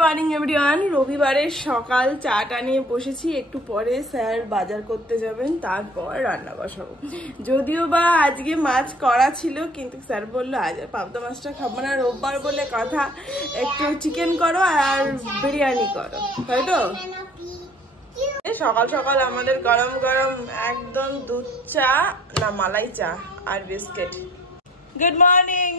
Morning everyone. রবিবারের সকাল চাটা নিয়ে বসেছি, একটু পরে স্যার বাজার করতে যাবেন, তারপর রান্না বসাবো। যদিও বা আজকে মাছ করা ছিল, কিন্তু স্যার বললো আজ পাবদা মাছটা খাবো না, রোববার বলে কথা, একটু চিকেন করো আর বিরিয়ানি করো, তাই তো? সকাল সকাল আমাদের গরম গরম একদম দুধ চা, না মালাই চা আর biscuit. Good morning.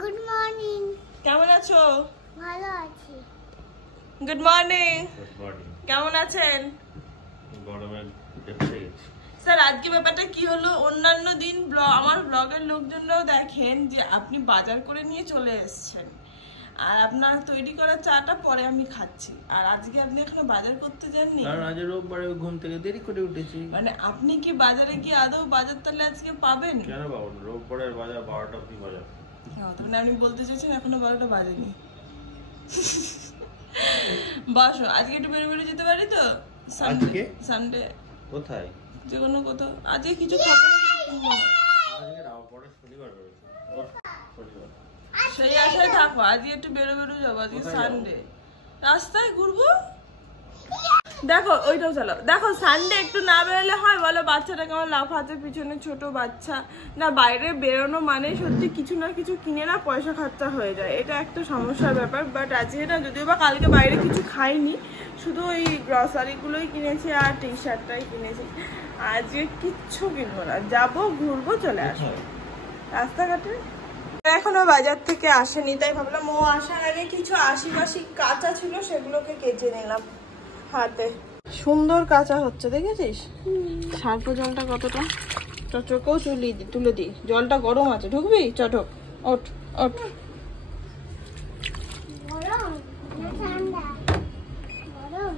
Good morning. কেমন আছো? ভালো আছি। Good morning. কেমন আছেন? স্যার আজকে ব্যাপারটা কি হলো, অন্যান্য দিন আমার ব্লগের লোকজনরাও দেখেন যে আপনি বাজার করে নিয়ে চলে এসেছেন, আর আপনার তৈরি করা চাটা পরে আমি খাচ্ছি, আর আজকে আপনি এখনো বাজার করতে যাননি। কারণ আজ রোববারে ঘুম থেকে দেরি করে উঠেছি। মানে আপনি কি বাজারে গিয়ে আদৌ বাজার তাহলে আজকে পাবেন? কেন পাবো না? রোববারের বাজার 12টা অবধি বাজার। মানে আপনি বলতে চাইছেন এখনো 12টা বাজেনি। বসো, আজকে একটু বেরো বেরো যেতে পারি তো? আজকে সানডে কোথায়? যে কোনো কোথাও। আজকে কিছু খাবো না, আজকে রাওপড়া শনিবার রয়েছে। শনিবার সেই আশায় থাকো, আজকে একটু বেরো বেরো যাবো, আজকে সানডে রাস্তায় ঘুরবো। দেখো ওইটাও চালাও। দেখো সানডে একটু না বেরোলে হয় বলো? বাচ্চাটা কেমন লাফাতে পিছনে, ছোট বাচ্চা না, বাইরে বেরোনো মানে সত্যি কিছু না কিছু কিনে না পয়সা খরচা হয়ে যায়, এটা একটা সমস্যার ব্যাপার। বাট আজকে না, যদিও বা কালকে বাইরে কিছু খাইনি, শুধু ওই গ্রসারিগুলোই কিনেছি আর টি শার্টটাই কিনেছি। আজকে কিচ্ছু কিনবো না, যাবো ঘুরবো চলে আসবো রাস্তাঘাটে। এখনো বাজার থেকে আসেনি, তাই ভাবলাম ও আসার আগে কিছু আশিপাশি কাঁচা ছিল সেগুলোকে কেটে নিলাম হাতে। সুন্দর কাঁচা হচ্ছে, দেখেছিস? সার্প জলটা কতটা, চচকেও তুলে দিই, জলটা গরম আছে, ঢুকবি? চটক ওঠ ওঠ। গরম না ঠান্ডা? গরম।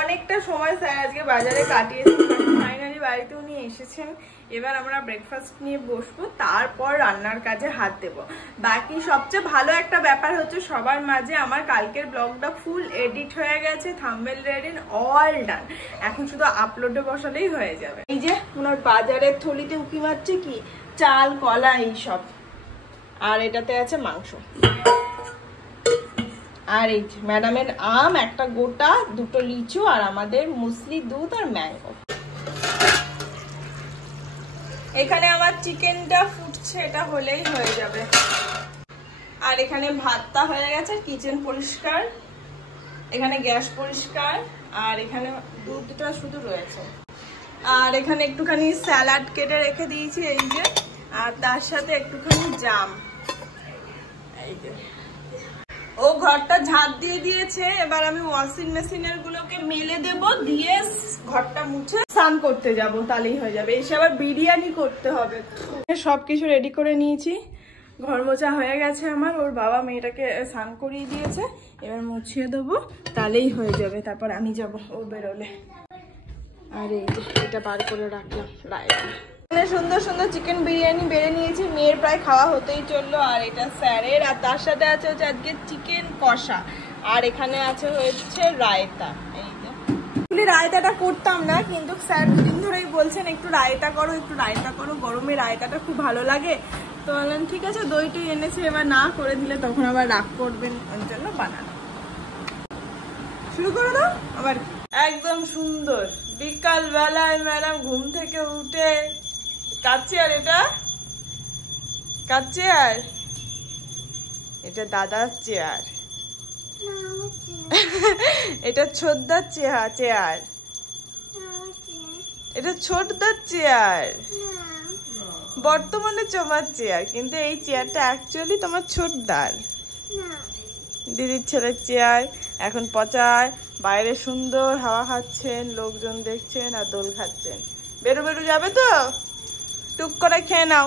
অনেকটা সময় স্যার আজকে বাজারে কাটিয়েছি, ফাইনালি বাড়িতে উনি এসেছেন। এবার আমরা ব্রেকফাস্ট নিয়ে বসবো, তারপর রান্নার কাজে হাত দেব। বাকি সবচেয়ে ভালো একটা ব্যাপার হচ্ছে সবার মাঝে আমার কালকের ব্লগটা ফুল এডিট হয়ে গেছে, থাম্বনেল রেডি, অল ডান। এখন শুধু আপলোডে বসালেই হয়ে যাবে। এই যে ওনার বাজারের থলিতে উকি মারছে কি, চাল কলা এইসব, আর এটাতে আছে মাংস, আর এই ম্যাডামের আম একটা গোটা, দুটো লিচু, আর আমাদের মুসলি দুধ আর ম্যাঙ্গো। এখানে আমার চিকেনটা ফুটছে, এটা হলেই হয়ে যাবে। আর এখানে ভাতটা হয়ে গেছে, কিচেন পরিষ্কার, এখানে গ্যাস পরিষ্কার, আর এখানে দুধটা শুধু রয়েছে। আর এখানে একটুখানি স্যালাড কেটে রেখে দিয়েছি এই যে, আর তার সাথে একটুখানি জাম। এই যে ও ঘরটা ঝাঁট দিয়ে দিয়েছে, এবার আমি ওয়াশিং মেশিনের গুলোকে মেলে দেব, দিয়ে ঘরটা মুছে স্নান করতে যাব, তাহলেই হয়ে যাবে। এসে আবার বিরিয়ানি করতে হবে। সবকিছু রেডি করে নিয়েছি, ঘর মোছা হয়ে গেছে আমার, ওর বাবা মেয়েটাকে স্নান করিয়ে দিয়েছে, এবার মুছিয়ে দেবো, তাহলেই হয়ে যাবে। তারপর আমি যাব ও বেরোলে। আর এই যে এটা বার করে রাখলাম রায়তা। সুন্দর সুন্দর চিকেন বিরিয়ানি বেড়ে নিয়েছি, মেয়ের প্রায় খাওয়া হতেই চললো। আর এটা স্যারের, আর তার সাথে আছে হচ্ছে আজকে চিকেন কষা, আর এখানে আছে হচ্ছে রায়তা। এই যে রায়তাটা করতাম না, কিন্তু স্যার দুদিন ধরেই বলছেন একটু রায়তা করো, একটু রায়তা করো, গরমে রায়তাটা খুব ভালো লাগে। তো বললাম ঠিক আছে, দইটাই এনেছে, এবার না করে দিলে তখন আবার রাগ করবেন, ওর জন্য বানানো। শুরু করে দাও আবার। একদম সুন্দর বিকাল বেলায় ম্যাডাম ঘুম থেকে উঠে কাজ চেয়ার, এটা কাজ চেয়ার, এটা দাদার চেয়ার, এটা ছোটদার চেয়ার, এটা ছোটদার চেয়ার, বর্তমানে তোমার চেয়ার, কিন্তু এই চেয়ারটা অ্যাকচুয়ালি তোমার ছোটদার। দিদির ছেলের চেয়ার এখন পচার, বাইরে সুন্দর হাওয়া খাচ্ছেন, লোকজন দেখছেন আর দোল খাচ্ছেন। বেরো বেরো যাবে তো, টুক করে খেয়ে নাও।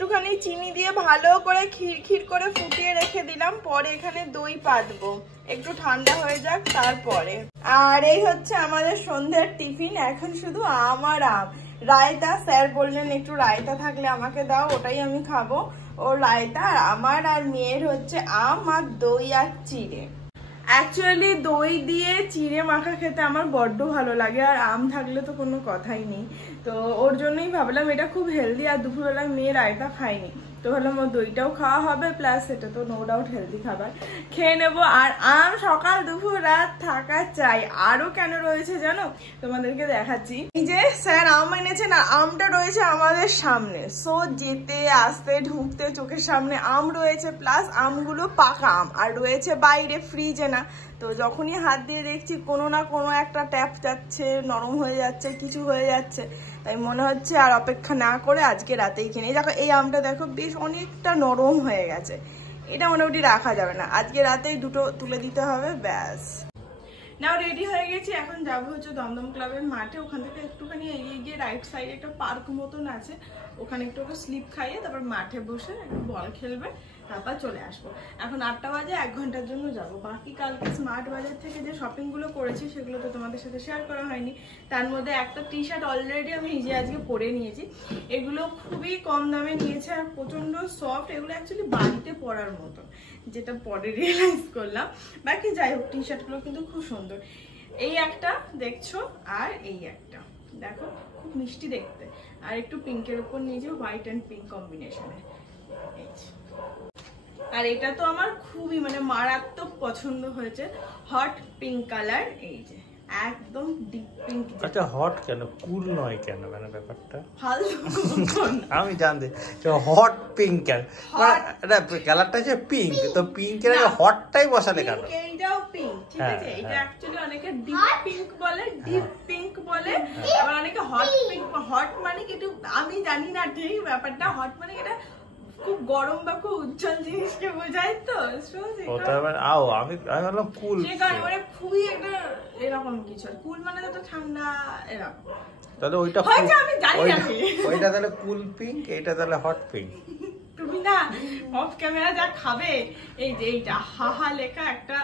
একটুখানি চিনি দিয়ে ভালো করে ক্ষীর করে ফুটিয়ে রেখে দিলাম। পরে এখানে দই পাতবো, একটু ঠান্ডা হয়ে যাক তারপরে। আর এই হচ্ছে আমাদের সন্ধ্যার টিফিন। এখন শুধু আম আর আম, রায়তা। স্যার বললেন একটু রায়তা থাকলে আমাকে দাও, ওটাই আমি খাবো। ও রায়তা, আমার আর মেয়ের হচ্ছে আম আর দই আর চিড়ে। অ্যাকচুয়ালি দই দিয়ে চিড়ে মাখা খেতে আমার বড্ড ভালো লাগে, আর আম থাকলে তো কোনো কথাই নেই। তো ওর জন্যই ভাবলাম এটা খুব হেলদি, আর দুপুরবেলায় মেয়ে রায়তা খায়নি, তো ভাবলাম ওর দইটাও খাওয়া হবে, প্লাস এটা তো নো ডাউট হেলদি খাবার, খেয়ে নেবো। আর আম সকাল দুপুর রাত থাকা চাই। আরো কেন রয়েছে জানো, তোমাদেরকে দেখাচ্ছি। এই যে স্যার আম এনেছে না, আমটা রয়েছে আমাদের সামনে, সো যেতে আসতে ঢুকতে চোখের সামনে আম রয়েছে, প্লাস আমগুলো পাকা আম, আর রয়েছে বাইরে ফ্রিজে না। তো যখনই হাত দিয়ে দেখছি কোনো না কোনো একটা ট্যাপ যাচ্ছে, নরম হয়ে যাচ্ছে, কিছু হয়ে যাচ্ছে, তাই মনে হচ্ছে আর অপেক্ষা না করে আজকে রাতেই কিনে। দেখো এই আমটা দেখো বেশ অনেকটা নরম হয়ে গেছে, এটা মোটামুটি রাখা যাবে না, আজকে রাতেই দুটো তুলে দিতে হবে, ব্যাস। নাও রেডি হয়ে গেছি, এখন যাবো হচ্ছে দমদম ক্লাবের মাঠে। ওখান থেকে একটুখানি এগিয়ে গিয়ে রাইট সাইডে একটা পার্ক মতন আছে, ওখানে একটু স্লিপ খাইয়ে তারপর মাঠে বসে একটু বল খেলবে, তারপর চলে আসবো। এখন 8টা বাজে, 1 ঘন্টার জন্য যাব। বাকি কালকে স্মার্ট বাজার থেকে যে শপিংগুলো করেছি সেগুলো তো তোমাদের সাথে শেয়ার করা হয়নি। তার মধ্যে একটা টি শার্ট অলরেডি আমি নিজে আজকে পরে নিয়েছি। এগুলো খুবই কম দামে নিয়েছে আর প্রচন্ড সফট, এগুলো অ্যাকচুয়ালি বাড়িতে পরার মতো, যেটা পরে রিয়েলাইজ করলাম। বাকি যাই হোক, টি শার্টগুলো কিন্তু খুব সুন্দর। এই একটা দেখছো, আর এই একটা দেখো, খুব মিষ্টি দেখতে, আর একটু পিঙ্কের উপর নিয়েছে, হোয়াইট অ্যান্ড পিঙ্ক কম্বিনেশনে। আর এটা তো আমার খুবই মানে মারাত্মক পছন্দ হয়েছে, হট পিঙ্ক কালার। এই যে একদম ডিপ পিঙ্ক। আচ্ছা হট কেন, কুল নয় কেন, মানে ব্যাপারটা ভালো আমি জানতে হট পিঙ্ক কেন, কালারটা হচ্ছে পিঙ্ক, তো পিঙ্কের আগে হটটাই বসালে কেন? এইটাও পিঙ্ক, ঠিক আছে। এটা অ্যাকচুয়ালি অনেকে ডিপ পিঙ্ক বলে, ডিপ পিঙ্ক বলে, আবার অনেকে হট পিঙ্ক। হট মানে কি একটু আমি জানি না ঠিক ব্যাপারটা, হট মানে এটা খুব গরম বা খুব উজ্জ্বল জিনিসকে বোঝায়। তো আমি বললাম কুল, মানে খুবই একটা এরকম কিছু। কুল মানে তো ঠান্ডা এরকম, তাহলে ওইটা আমি জানি না, ওইটা তাহলে কুল পিঙ্ক, এইটা তাহলে হট পিঙ্ক। তুমি না অফ ক্যামেরা যা খাবে। এই যে এইটা হাহা লেখা একটা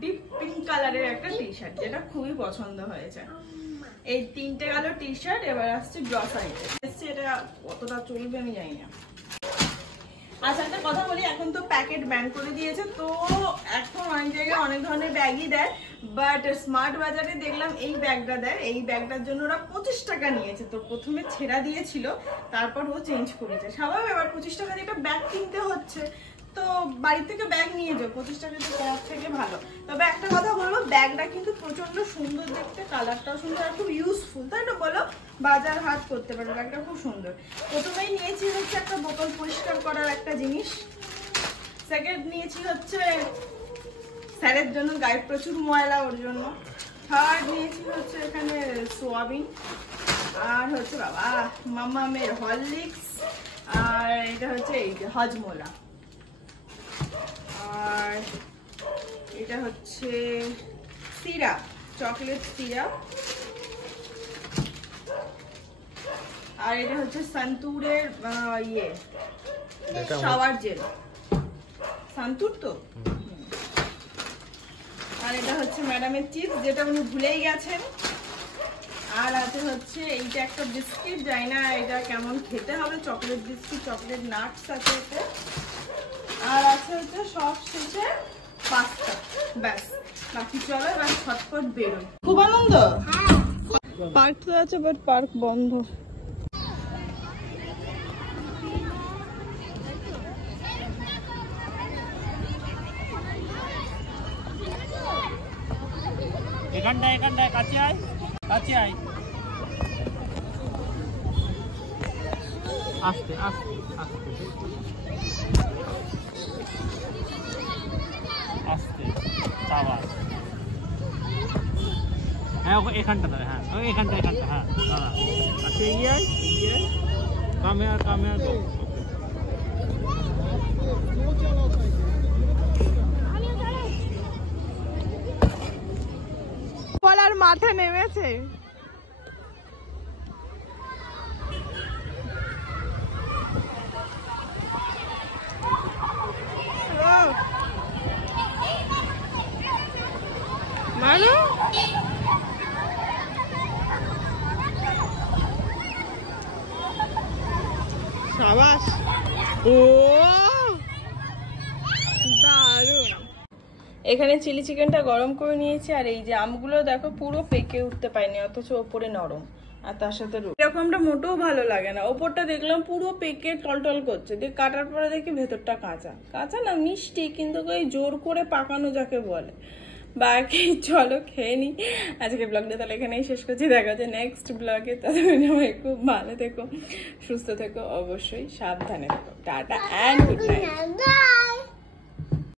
ডিপ পিঙ্ক কালারের একটা টি শার্ট, যেটা খুবই পছন্দ হয়েছে। এই 3টে গেল টি শার্ট, এবার আসছে গ্রসারিতে। এটা কতটা চলবে আমি জানি না। আচ্ছা একটা কথা বলি, এখন তো প্যাকেট ব্যান করে দিয়েছে, তো এখন অনেক জায়গায় অনেক ধরনের ব্যাগই দেয়, বাট স্মার্ট বাজারে দেখলাম এই ব্যাগটা দেয়। এই ব্যাগটার জন্য ওরা 25 টাকা নিয়েছে। তো প্রথমে ছেঁড়া দিয়েছিল, তারপর ও চেঞ্জ করেছে। স্বাভাবিক, এবার 25 টাকা দিয়ে একটা ব্যাগ কিনতে হচ্ছে, তো বাড়ি থেকে ব্যাগ নিয়ে যাও, 25 টাকা তো ব্যাগ থেকে ভালো। তবে একটা কথা বলবো, ব্যাগটা কিন্তু প্রচন্ড সুন্দর দেখতে, কালারটাও সুন্দর, আর খুব ইউজফুল, তাই না বলো? বাজার হাট করতে পারো, ব্যাগটা খুব সুন্দর। প্রথমেই নিয়েছি হচ্ছে একটা বোতল পরিষ্কার করার একটা জিনিস, সেকেন্ড নিয়েছি হচ্ছে স্যারের জন্য, গায়ে প্রচুর ময়লা ওর জন্য, থার্ড নিয়েছি হচ্ছে এখানে সোয়াবিন, আর হচ্ছে বাবা মামামের হরলিক্স, আর এটা হচ্ছে এই যে হজমোলা, আর এটা হচ্ছে সিরাপ, চকলেট সিরাপ, আর এটা হচ্ছে সন্তুরের ইয়ে শাওয়ার জেল, সন্তুর তো। আর এটা হচ্ছে ম্যাডামের চিপস, যেটা উনি ভুলেই গেছেন। আর আছে হচ্ছে এইটা একটা বিস্কিট, জানি না এটা কেমন খেতে হবে, চকলেট বিস্কিট, চকলেট নাটস আছে এতে। আর আছে হচ্ছে সব শেষে পাস্তা, ব্যাস। বাকি চলো এবার ছটফট বেরোয়। খুব আনন্দ। পার্ক তো আছে, বাট পার্ক বন্ধ। এখানটায় কাছে আয়, কাছে আয়, আস্তে আস্তে আস্তে আস্তে, সাবাস। হ্যাঁ এখানটা দাঁড়া, হ্যাঁ এখানটা, হ্যাঁ দাঁড়া, আচ্ছা এগিয়ে আয়, কামে গো। বলার মাঠে নেমেছে। আনো সাবাস। ও দারুণ। এখানে চিলি চিকেনটা গরম করে নিয়েছি, আর এই যে আমগুলো দেখো পুরো পেকে উঠতে পাইনি, অথচ ওপরে নরম আর তার সাথে এরকমটা মোটেও ভালো লাগে না। ওপরটা দেখলাম পুরো পেকে টলটল করছে, দিয়ে কাটার পরে দেখি ভেতরটা কাঁচা। কাঁচা না মিষ্টি, কিন্তু ওই জোর করে পাকানো যাকে বলে। বাকি চলো খেয়ে নি। আজকে ব্লগটা তাহলে এখানেই শেষ করছি, দেখা যাচ্ছে নেক্সট ব্লগে। তাদের খুব ভালো থেকো, সুস্থ থেকো, অবশ্যই সাবধানে থেকো। Tata and good night.